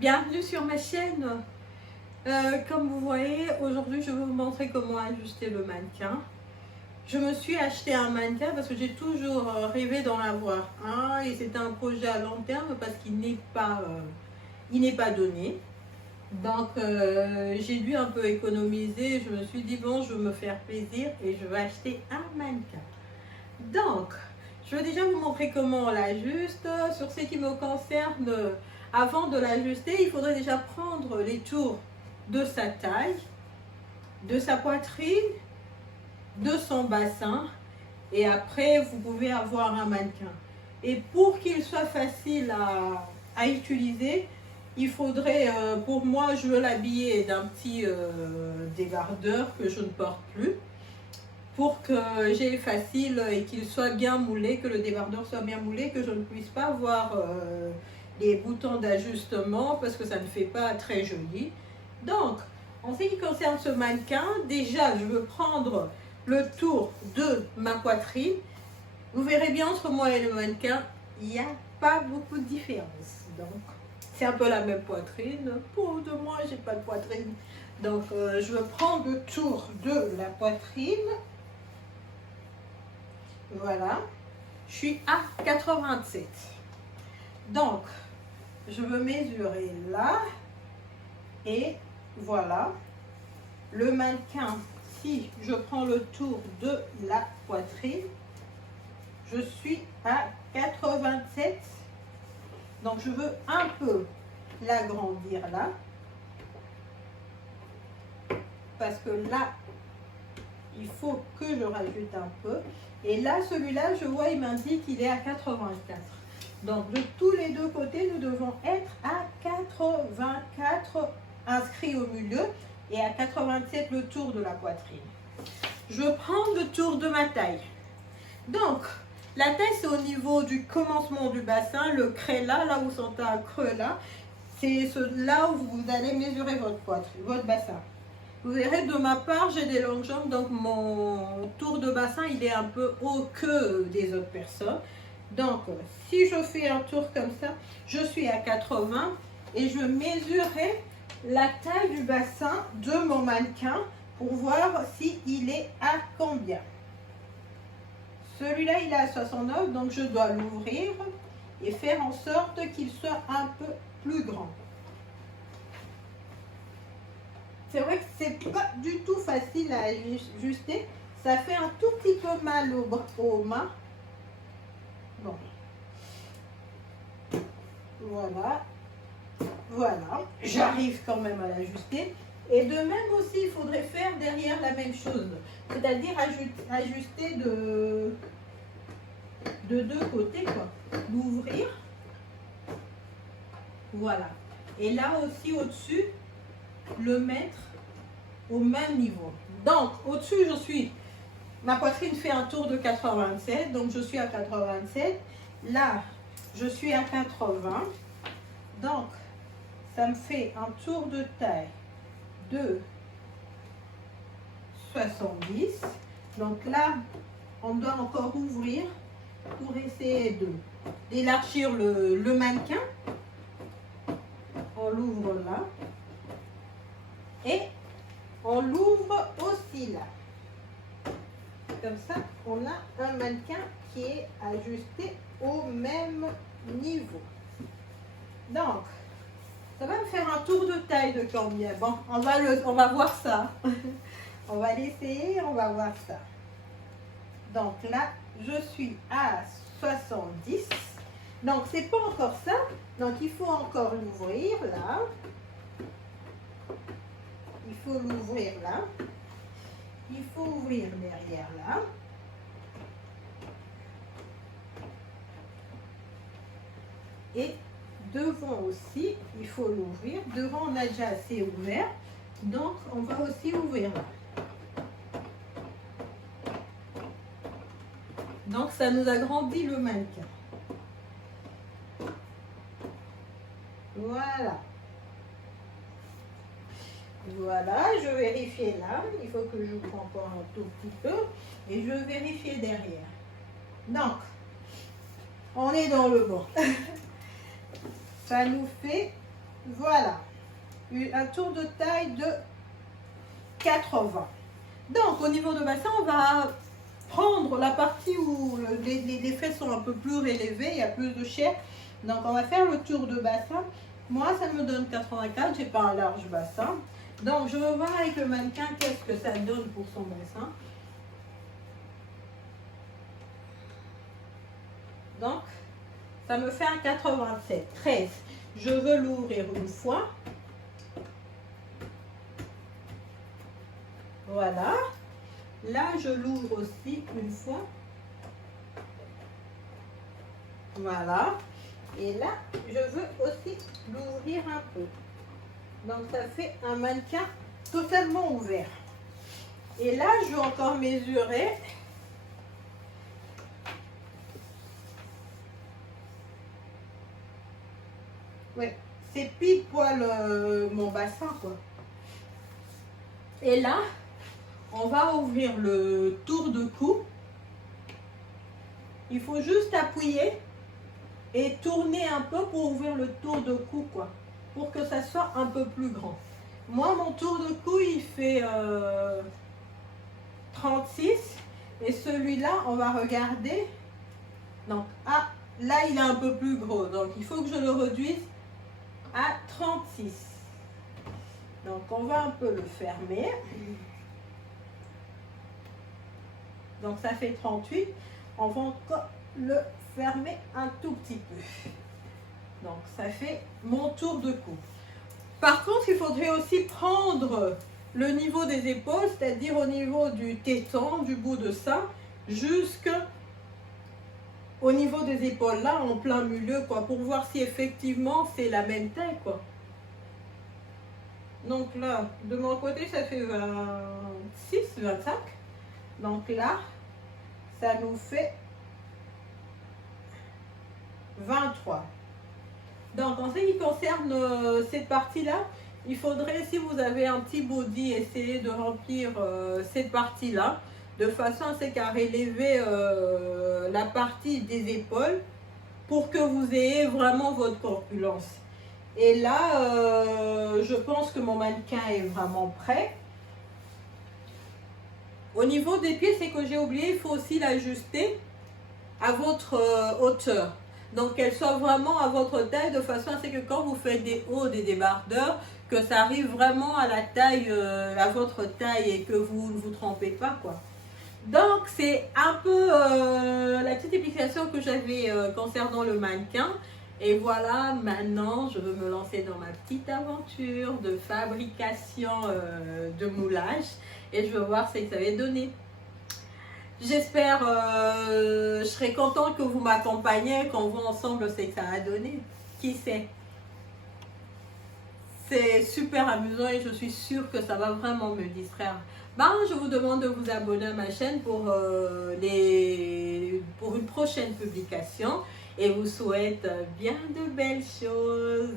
Bienvenue sur ma chaîne. Comme vous voyez, aujourd'hui je vais vous montrer comment ajuster le mannequin. Je me suis acheté un mannequin parce que j'ai toujours rêvé d'en avoir un et c'était un projet à long terme parce qu'il n'est pas donné. Donc j'ai dû un peu économiser. Je me suis dit bon, je veux me faire plaisir et je vais acheter un mannequin. Donc je vais déjà vous montrer comment on l'ajuste. Sur ce qui me concerne, avant de l'ajuster, il faudrait déjà prendre les tours de sa taille, de sa poitrine, de son bassin et après vous pouvez avoir un mannequin. Et pour qu'il soit facile à utiliser, il faudrait, pour moi, je veux l'habiller d'un petit débardeur que je ne porte plus pour que j'ai facile et qu'il soit bien moulé, que le débardeur soit bien moulé, que je ne puisse pas voir les boutons d'ajustement parce que ça ne fait pas très joli. Donc, en ce qui concerne ce mannequin, déjà, je veux prendre le tour de ma poitrine. Vous verrez bien entre moi et le mannequin, il n'y a pas beaucoup de différence. Donc, c'est un peu la même poitrine. Pour de moi, j'ai pas de poitrine. Donc, je veux prendre le tour de la poitrine. Voilà. Je suis à 87. Donc, je veux mesurer là. Et voilà. Le mannequin, si je prends le tour de la poitrine, je suis à 87. Donc, je veux un peu l'agrandir là. Parce que là, il faut que je rajoute un peu. Et là, celui-là, je vois, il m'indique qu'il est à 84. Donc, de tous les deux côtés, nous devons être à 84 inscrits au milieu et à 87 le tour de la poitrine. Je prends le tour de ma taille. Donc, la taille, c'est au niveau du commencement du bassin, le creux là où sont un creux là. C'est là où vous allez mesurer votre poitrine, votre bassin. Vous verrez, de ma part, j'ai des longues jambes, donc mon tour de bassin, il est un peu haut que des autres personnes. Donc, si je fais un tour comme ça, je suis à 80 et je mesurerai la taille du bassin de mon mannequin pour voir s'il est à combien. Celui-là, il est à 69, donc je dois l'ouvrir et faire en sorte qu'il soit un peu plus grand. C'est vrai que c'est pas du tout facile à ajuster. Ça fait un tout petit peu mal aux mains. Bon. Voilà. Voilà. J'arrive quand même à l'ajuster. Et de même aussi, il faudrait faire derrière la même chose. C'est-à-dire ajuster de deux côtés, quoi. L'ouvrir. Voilà. Et là aussi, au-dessus, le mettre au même niveau. Donc, au-dessus, ma poitrine fait un tour de 87, donc je suis à 87. Là, je suis à 80. Donc, ça me fait un tour de taille de 70. Donc là, on doit encore ouvrir pour essayer d'élargir le mannequin. On l'ouvre là. Et on l'ouvre aussi là. Comme ça, on a un mannequin qui est ajusté au même niveau. Donc, ça va me faire un tour de taille de combien? Bon, on va voir ça. On va l'essayer, on va voir ça. Donc là, je suis à 70. Donc, c'est pas encore ça. Donc, il faut encore l'ouvrir là. Il faut l'ouvrir là. Il faut ouvrir derrière là. Et devant aussi, il faut l'ouvrir. Devant, on a déjà assez ouvert. Donc, on va aussi ouvrir là. Donc, ça nous agrandit le mannequin. Voilà. Voilà, je vérifie là. Il faut que j'ouvre encore un tout petit peu. Et je vais vérifier derrière. Donc, on est dans le bon. Ça nous fait Voilà. Un tour de taille de 80. Donc, au niveau de bassin, on va prendre la partie où les fesses sont un peu plus relevées, il y a plus de chair. Donc, on va faire le tour de bassin. Moi, ça me donne 84, j'ai pas un large bassin. Donc, je vais voir avec le mannequin qu'est-ce que ça donne pour son bassin. Donc, ça me fait un 87, 13. Je veux l'ouvrir une fois. Voilà. Là, je l'ouvre aussi une fois. Voilà. Et là, je veux aussi l'ouvrir un peu. Donc, ça fait un mannequin totalement ouvert. Et là, je vais encore mesurer. Ouais, c'est pile poil mon bassin, quoi. Et là, on va ouvrir le tour de cou. Il faut juste appuyer et tourner un peu pour ouvrir le tour de cou, quoi. Pour que ça soit un peu plus grand. Moi, mon tour de cou, il fait 36. Et celui-là, on va regarder. Donc, ah, là, il est un peu plus gros. Donc, il faut que je le réduise à 36. Donc, on va un peu le fermer. Donc, ça fait 38. On va encore le fermer un tout petit peu. Donc, ça fait mon tour de cou. Par contre, il faudrait aussi prendre le niveau des épaules, c'est-à-dire au niveau du téton, du bout de ça, jusqu'au niveau des épaules, là, en plein milieu, quoi, pour voir si effectivement c'est la même taille, quoi. Donc là, de mon côté, ça fait 26, 25. Donc là, ça nous fait 23. Donc, en ce qui concerne cette partie-là, il faudrait, si vous avez un petit body, essayer de remplir cette partie-là, de façon à ce qu'à relever la partie des épaules pour que vous ayez vraiment votre corpulence. Et là, je pense que mon mannequin est vraiment prêt. Au niveau des pieds, c'est que j'ai oublié, il faut aussi l'ajuster à votre hauteur. Donc qu'elle soit vraiment à votre taille de façon à ce que quand vous faites des hauts, des débardeurs, que ça arrive vraiment à la taille, à votre taille et que vous ne vous trompez pas, quoi. Donc c'est un peu la petite explication que j'avais concernant le mannequin. Et voilà, maintenant je veux me lancer dans ma petite aventure de fabrication de moulage et je veux voir ce que ça va donner. J'espère, je serai contente que vous m'accompagniez, qu'on voit ensemble ce que ça a donné. Qui sait? C'est super amusant et je suis sûre que ça va vraiment me distraire. Ben, je vous demande de vous abonner à ma chaîne pour une prochaine publication et vous souhaite bien de belles choses.